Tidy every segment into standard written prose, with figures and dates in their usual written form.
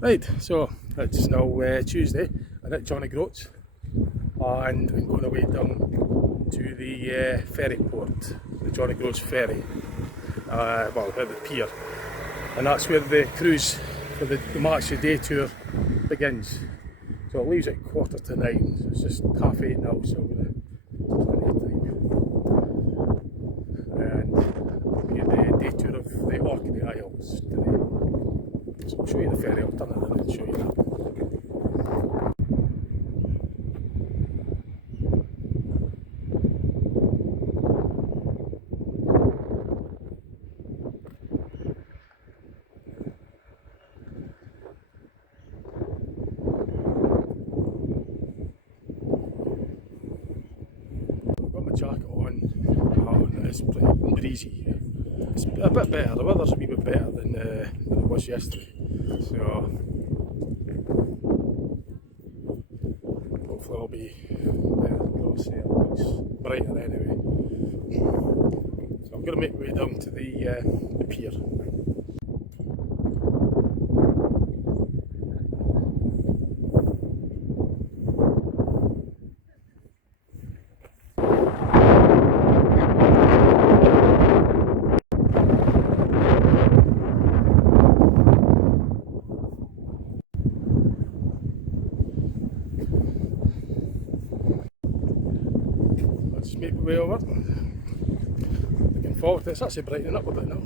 Right, so it's now Tuesday. I'm at Johnny Groats and I'm going away down to the ferry port, the Johnny Groats ferry, well, at the pier, and that's where the cruise for the Matcha day tour begins. So it leaves at 9:15, so it's just 8:30 now, so we're going to be the day tour of the Orkney Islands today. So I'll show you the ferry, I'll turn it around and show you that. I've got my jacket on, and it's pretty breezy. It's a bit better, the weather's a wee bit better than it was yesterday. So hopefully it'll be it's brighter anyway. So I'm going to make my way down to the pier. Let's make my way over. Looking forward to it. It's actually brightening up a bit now.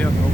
there now.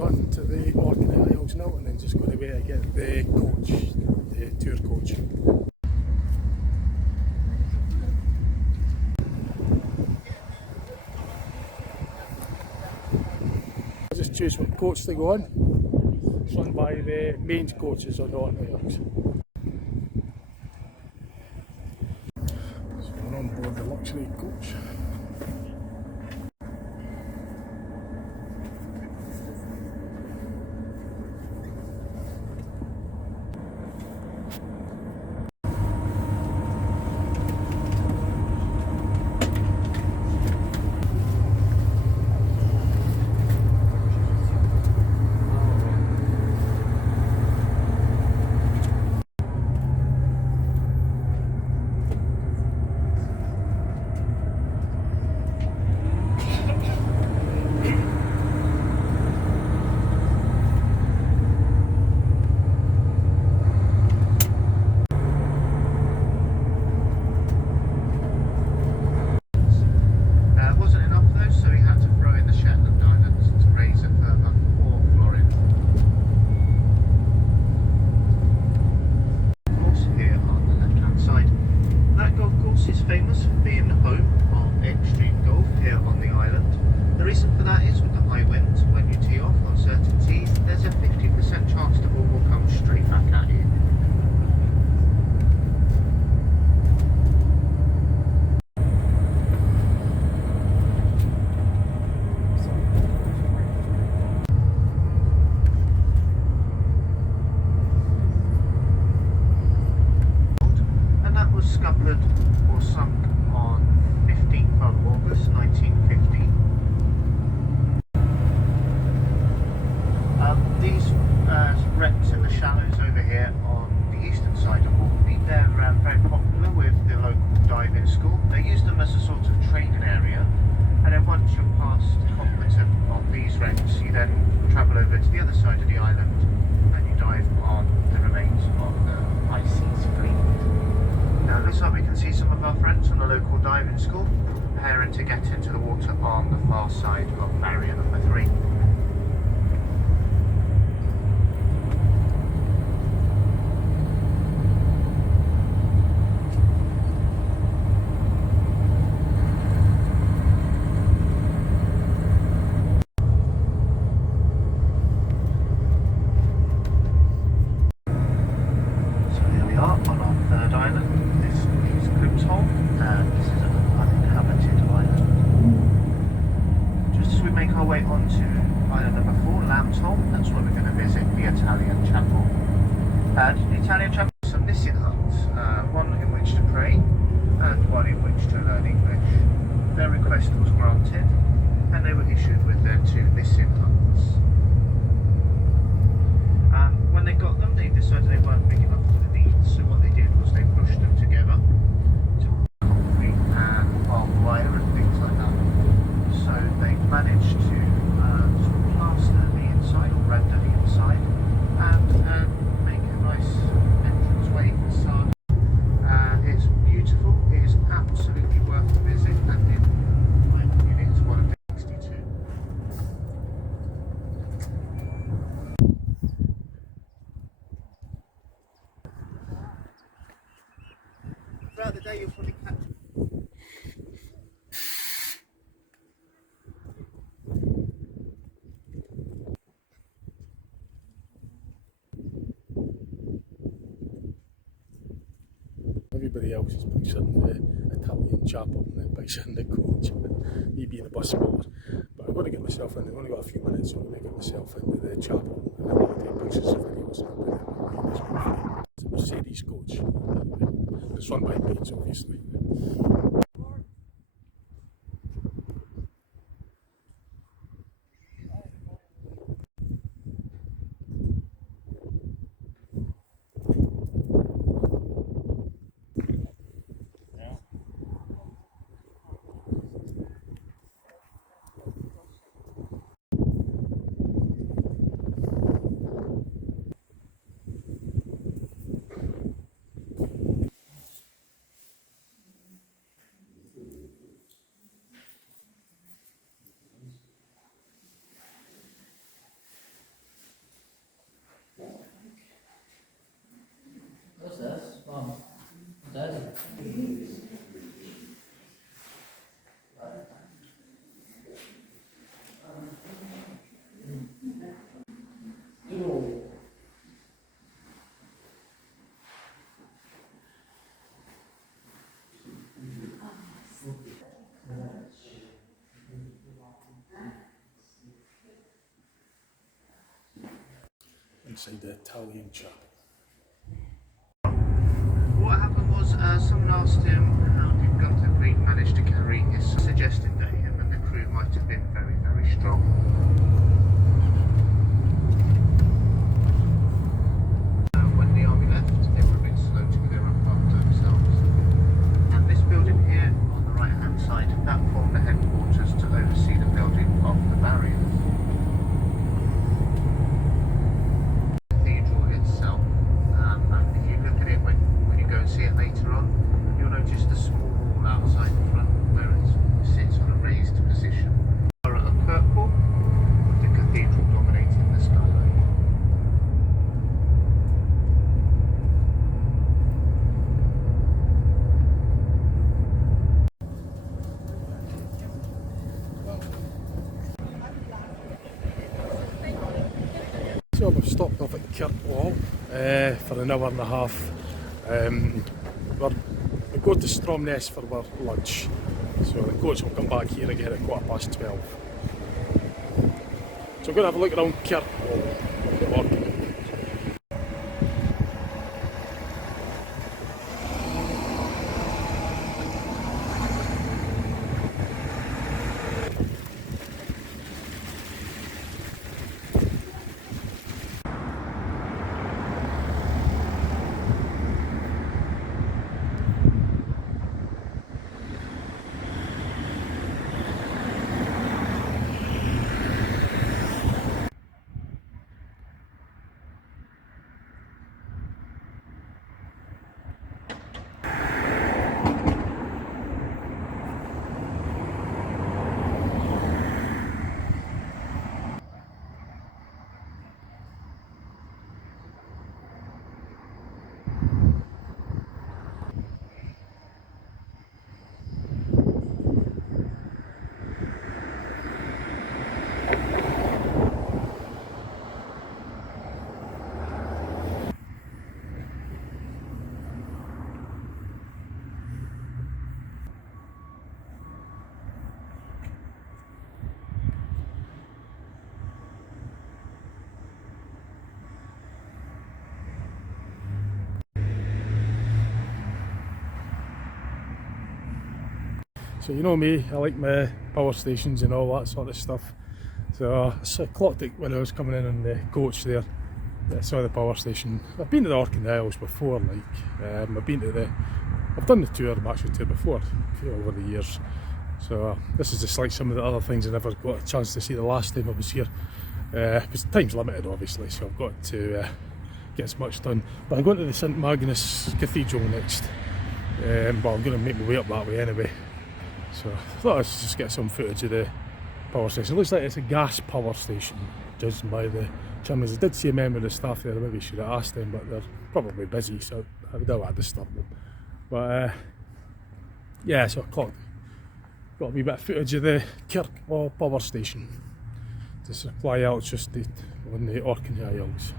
On to the Orkney Islands now, and then just going away to get the coach, the tour coach. I'll just choose what coach to go on. It's run by the main coaches on the Orkney Islands. So we're on board the luxury coach. To get into the water on the far side of barrier number 3. Italian chapel, some missing huts, one in which to pray and one in which to learn English. Their request was granted and they were issued with their 2 missing huts. When they got them, they decided they weren't big enough for the needs, so what they did was they pushed them together to concrete and barbed wire and things like that. So they managed to sort of plaster the inside or render the inside and make a nice entranceway facade. It's beautiful, it is absolutely worth the visit, and in my opinion it's one of the 62. Throughout the day you'll probably catch everybody else is picturing the Italian chapel and then picturing the coach, me being a bus spotter. But I'm going to get myself in, I've only got a few minutes, so I'm going to get myself into the chapel and I'm going to take pictures and videos and I'll it's a Mercedes coach. It's run by mates, obviously. What's this? Mom. What is it? Inside the Italian chapel. What happened was someone asked him how did Gunter Creek manage to carry his, suggesting that him and the crew might have been very, very strong. When the army left, they were a bit slow to clear up after themselves. And this building here on the right hand side, that formed the headquarters to oversee the building of the barriers. Cathedral itself, and if you look at it when you go and see it later on, you'll notice the small wall outside the front where it sits on a raised position. We're at a Kirkwall, with the cathedral dominating the skyline. So we've stopped off at Kirkwall for an hour and a half. We go to Stromness for our lunch, so the coach will come back here again at 12:15. So we're going to have a look around Kirkwall on the Orkney. So you know me, I like my power stations and all that sort of stuff. So I clocked it when I was coming in on the coach there. I saw the power station. I've been to the Orkney Islands before, I've done the tour, the actual tour before, over the years. So this is just like some of the other things I never got a chance to see the last time I was here. Because time's limited obviously, so I've got to get as much done. But I'm going to the St Magnus Cathedral next. But I'm going to make my way up that way anyway. So I thought I'd just get some footage of the power station. It looks like it's a gas power station, judged by the chimneys. I did see a member of the staff there, I maybe should have asked them, but they're probably busy, so I don't want to disturb them. But yeah, so I got a wee bit of footage of the Cathedral power station to supply electricity on the Orkney Islands.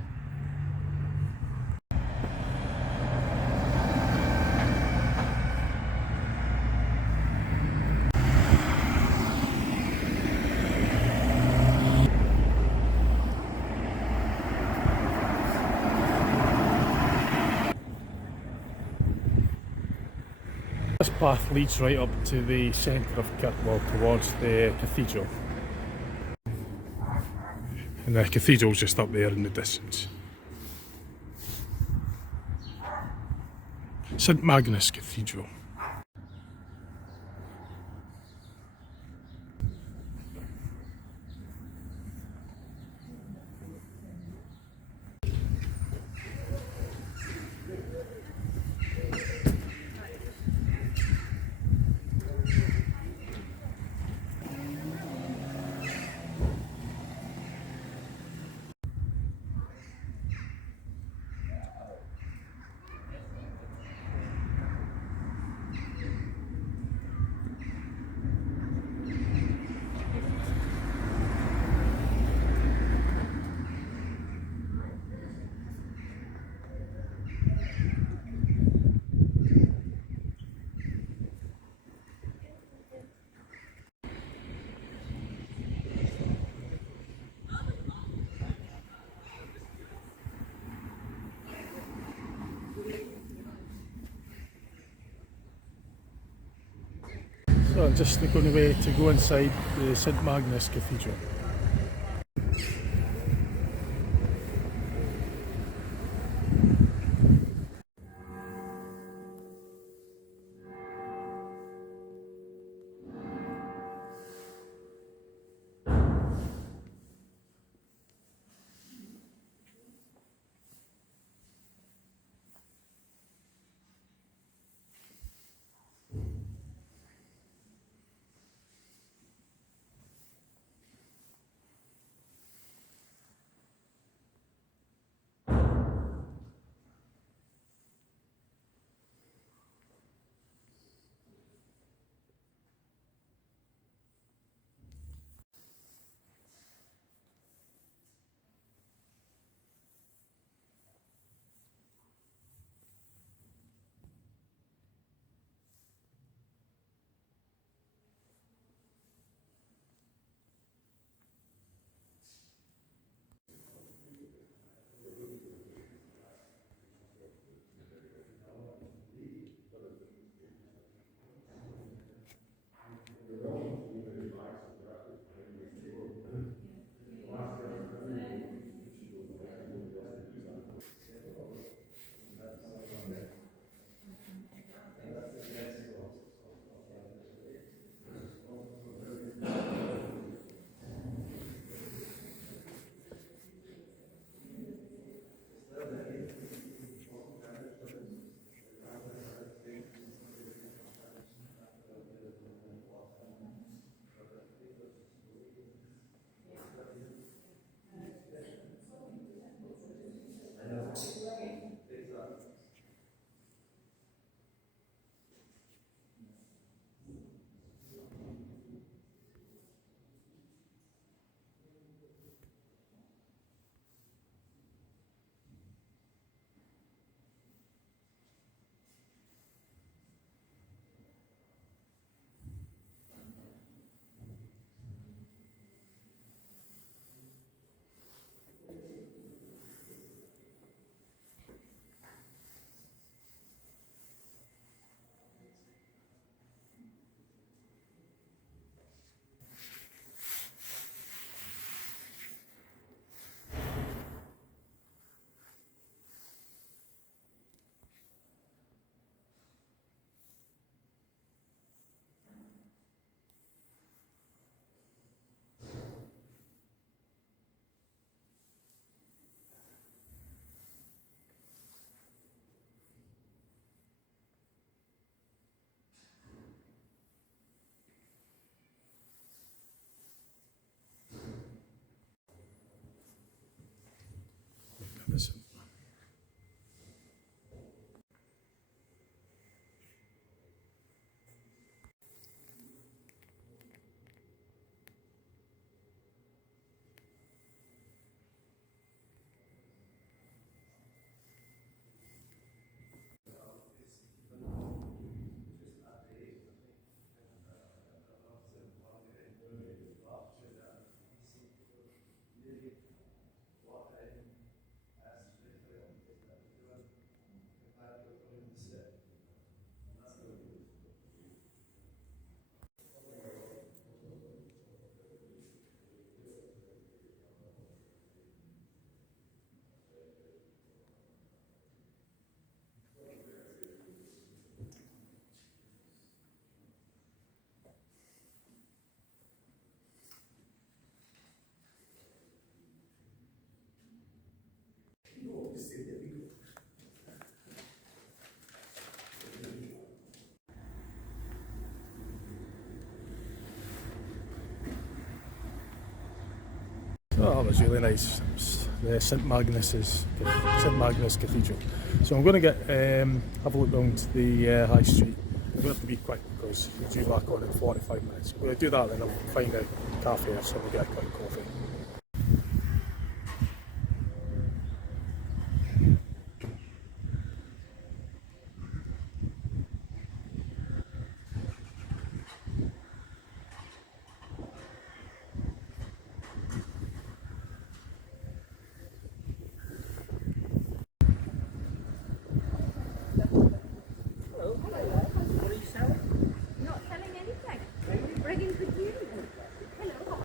This path leads right up to the centre of Cathedral towards the cathedral. And the cathedral's just up there in the distance. St Magnus Cathedral. So I'm just going away to go inside the St Magnus Cathedral. magnificent. Oh, that was really nice. The St Magnus Cathedral. So I'm going to have a look down to the high street. I'm going to have to be quick because we're due back on in 45 minutes. I'm going to do that, then I'll find a cafe or something, get a quick coffee. Not selling anything. Bringing for you. Hello.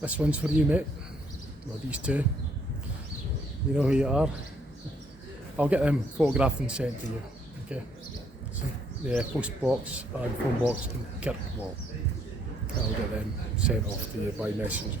This one's for you, mate. Or these two. You know who you are. I'll get them photographed and sent to you. Okay. So the post box and phone box in Kirkwall. I'll get them sent off to you by messenger.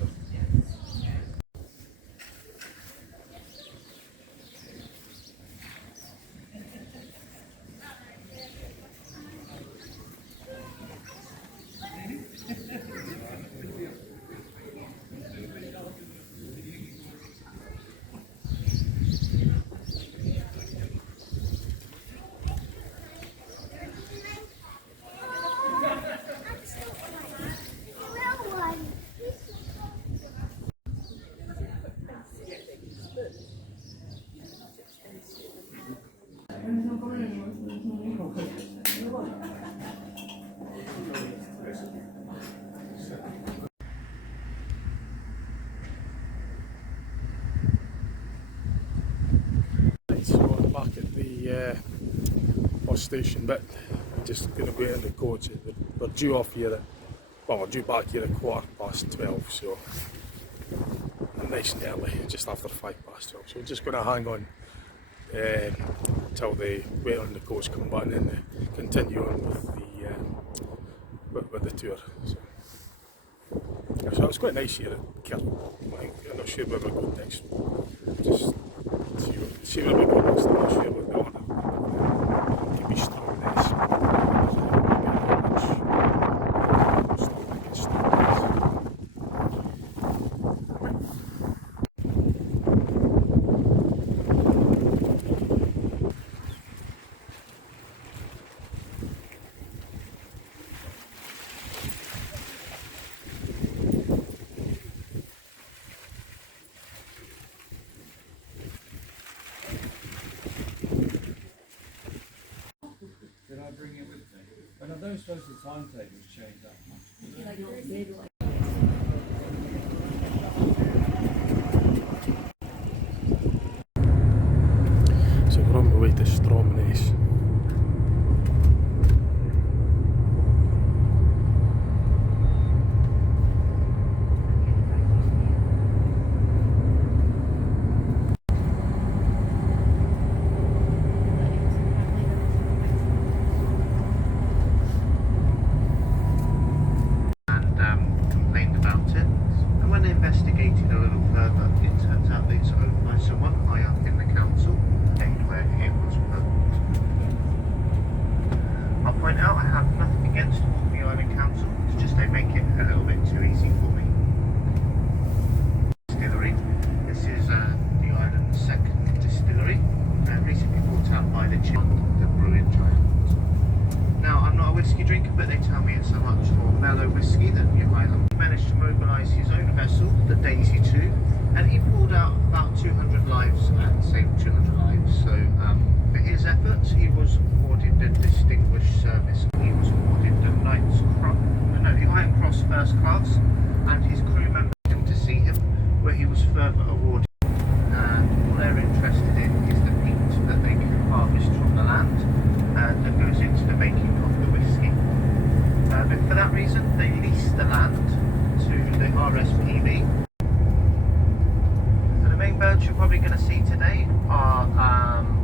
So I'm back at the bus station, but I'm just going to wait in the coach. We're due off here we're due back here at 12:15, so nice and early, just after 12:05. So we're just going to hang on until they wait on the coach come back and then continue on with the tour. So. So it's quite nice here at Cathedral. I'm not sure where we're going next. Just see where we're going next. I'm not sure we're going. It can be strong nice. Did I bring it with me? And I don't suppose the timetable's changed that much. So we're on the way to Stromness. Complained about it, and when they investigated a little further, it turns out that it's owned by someone high up in the council, where it was put. I'll point out I have nothing against Orkney Island Council, it's just they make it a little bit too easy for me. Distillery. This is the island's second distillery, recently bought out by the brewing giant. Now, I'm not a whiskey drinker, but they tell me it's a much more mellow whiskey than your Highland. He managed to mobilise his own vessel, the Daisy 2, and he pulled out about 200 lives and saved 200 lives. So, for his efforts, he was awarded the Distinguished Service. He was awarded the the Iron Cross First Class, and his crew members came to see him, where he was further awarded. And all they're interested in is the meat that they can harvest from the land, and that goes into the making of the whiskey. But for that reason, they lease the land to the RSPB. So the main birds you're probably going to see today are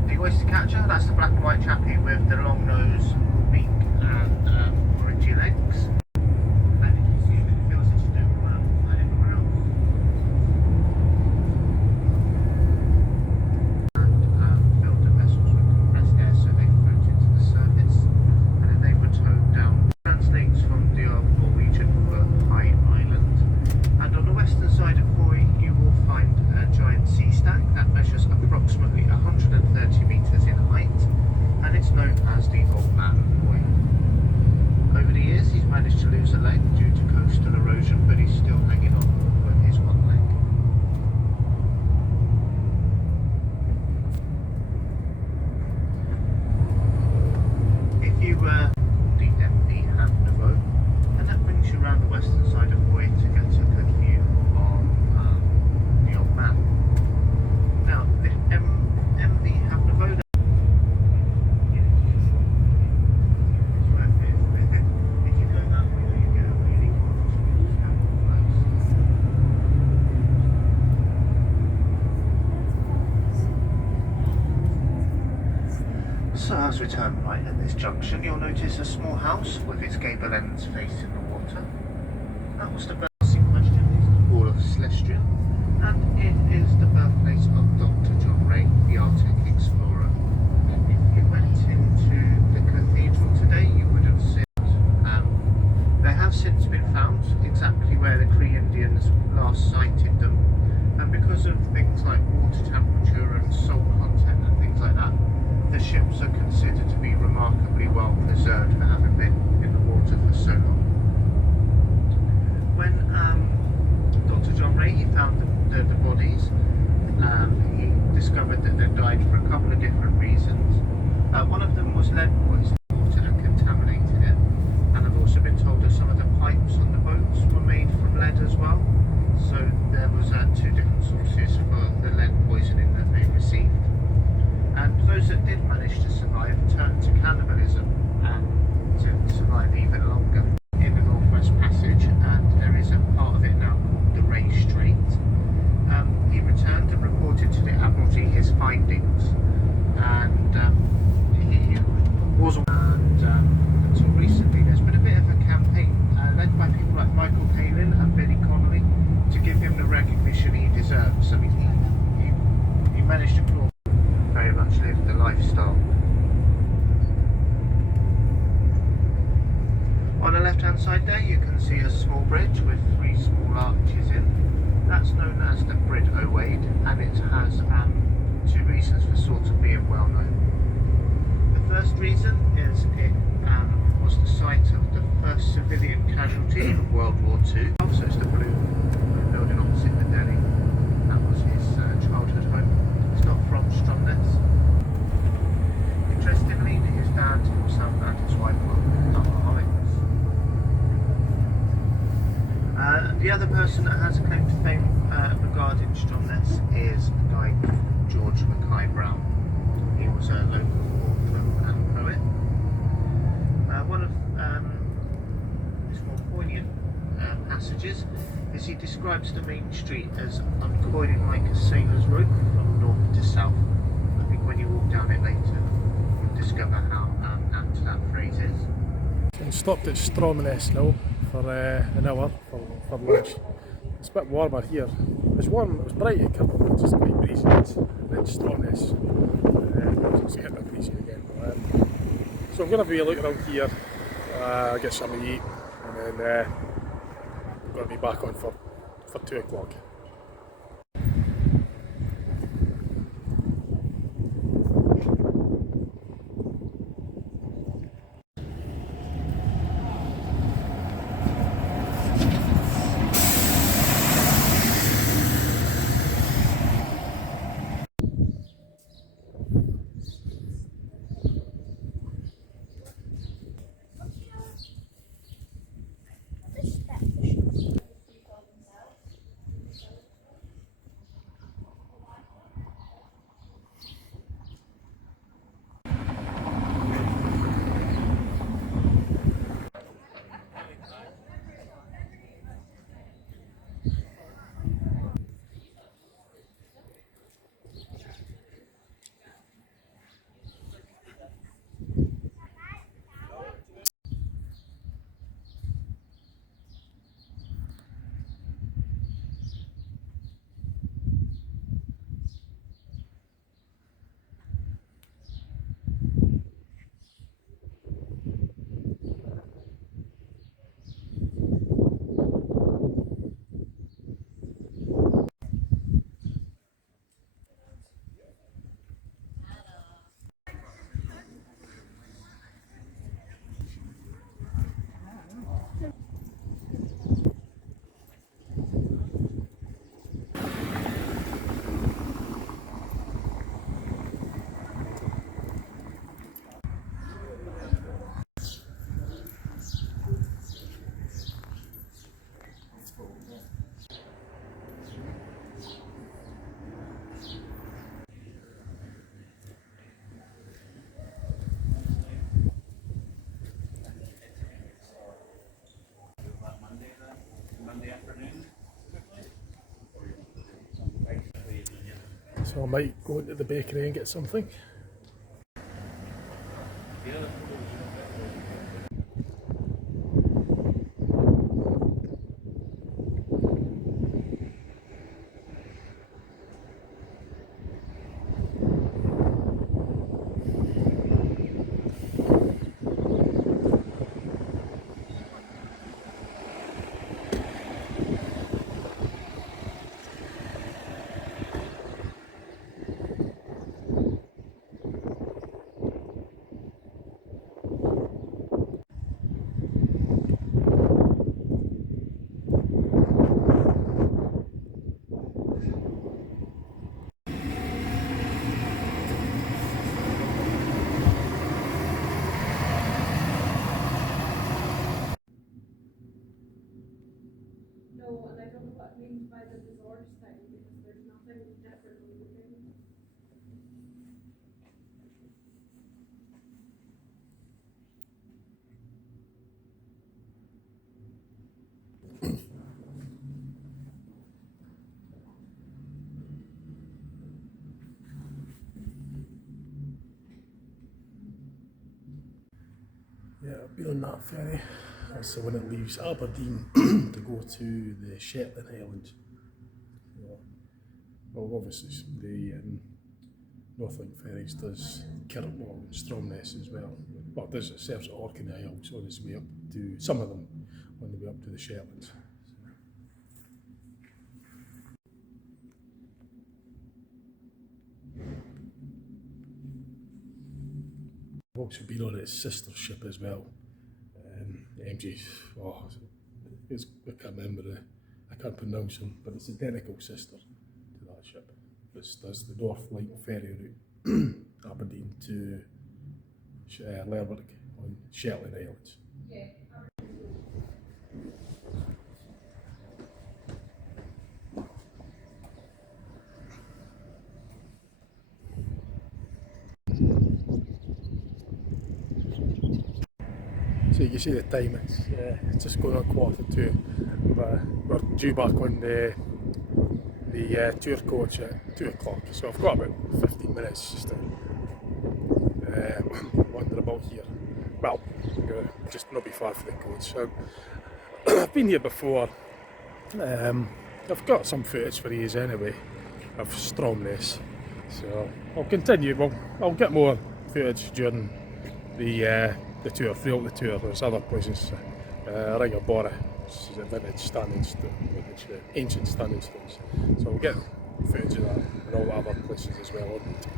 the oyster catcher. That's the black and white chappie with the long nose, beak, and orangey legs. And you can see that it feels it's do anywhere else. Filled the vessels with compressed air so they floated to the surface, and then they were towed down. Translates from the Norwegian for high island. And on the western side of Foy, you will find a giant sea stack that measures approximately 130 metres in height, and it's known as the Old Man of Foy. Over the years, he's managed to lose a leg due to coastal erosion, but he's still hanging on with his one leg. If you the MV Havnevaux, and that brings you around the western side of Foy to get a good view of the Old Man. Now, the MV Havnevaux, if you go that way, you get a really close. So as we turn right at this junction, you'll notice a small house with its gable ends facing the water. That was the birthplace in question, it's the Hall of Celestial, and it is the birthplace of Dr. John Ray, the Arctic explorer. If you went into the cathedral today, you would have seen they have since been found exactly where the Cree Indians last sighted them, and because of things like water temperature and salt content and things like that, the ships are considered to be remarkably well preserved for having been in the water for so long. When Dr. John Ray found the bodies, he discovered that they died for a couple of different reasons. One of them was lead poisoning water and contaminated it, and I've also been told that some of the pipes on the boats were made from lead as well. So there was two different sources for the lead poisoning that they received. And those that did manage to survive turned to cannibalism to survive even longer in the Northwest Passage, and there is a part of it now called the Ray Strait. He returned and reported to the Admiralty his findings, and he was until recently there's been a bit of a campaign led by people like Michael Palin and Billy Connolly live the lifestyle. On the left hand side there you can see a small bridge with 3 small arches in. That's known as the Brid O'Wade, and it has 2 reasons for sort of being well known. The first reason is it was the site of the first civilian casualty of World War II. Also it's the blue building opposite the deli. That was his childhood home. It's not from Stromness. Interestingly, his dad himself and his wife were alcoholics. The other person that has a claim to fame regarding Stromness is a guy called George Mackay Brown. He was a local author and poet. One of his more poignant passages is he describes the main street as uncoiling like a sailor's rope from north to south. I think when you walk down it later, you'll discover how apt that phrase is. So we stopped at Stromness now for an hour for lunch. It's a bit warmer here. It was warm, it was bright at Kirk, but just quite breezy. And then Stromness, it's getting a bit breezy again. So I'm going to be looking around here, get something to eat, and then I'm going to be back on for 2 o'clock. So I might go into the bakery and get something. No, and I don't know what it means by the resource thing because there's nothing different on the thing. Yeah, I'll be on that ferry. That's the one that leaves Aberdeen to go to the Shetland Islands. Yeah. Well, obviously the Northlink Ferries does Kirkwall and Stromness as well. Well, it does, it serves at Orkney Islands on its way up to, some of them on the way up to the Shetlands. I've also been on its sister ship as well. MG's, oh, it's, I can't remember I can't pronounce them, but it's identical sister to that ship. This does the Northlink ferry route, Aberdeen to Lerwick on Shetland Islands. Yeah. So you can see the time, it's just going on 1:45. We're due back on the tour coach at 2 o'clock, so I've got about 15 minutes just to wander about here. Well, just not be far from the coach. So I've been here before. I've got some footage for you anyway of Stromness, so I'll continue. Well, I'll get more footage during the tour, throughout the tour. There's other places, Ringabora, which is a vintage standing stone, ancient standing stones. So we'll get footage of that and all the other places as well on the tour.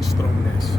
Stromness.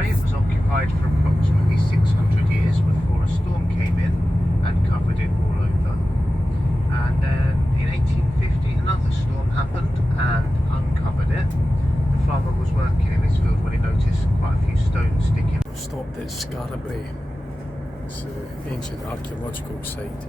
It was occupied for approximately 600 years before a storm came in and covered it all over. And in 1850 another storm happened and uncovered it. The farmer was working in his field when he noticed quite a few stones sticking. Stopped at Scarabray. It's an ancient archaeological site.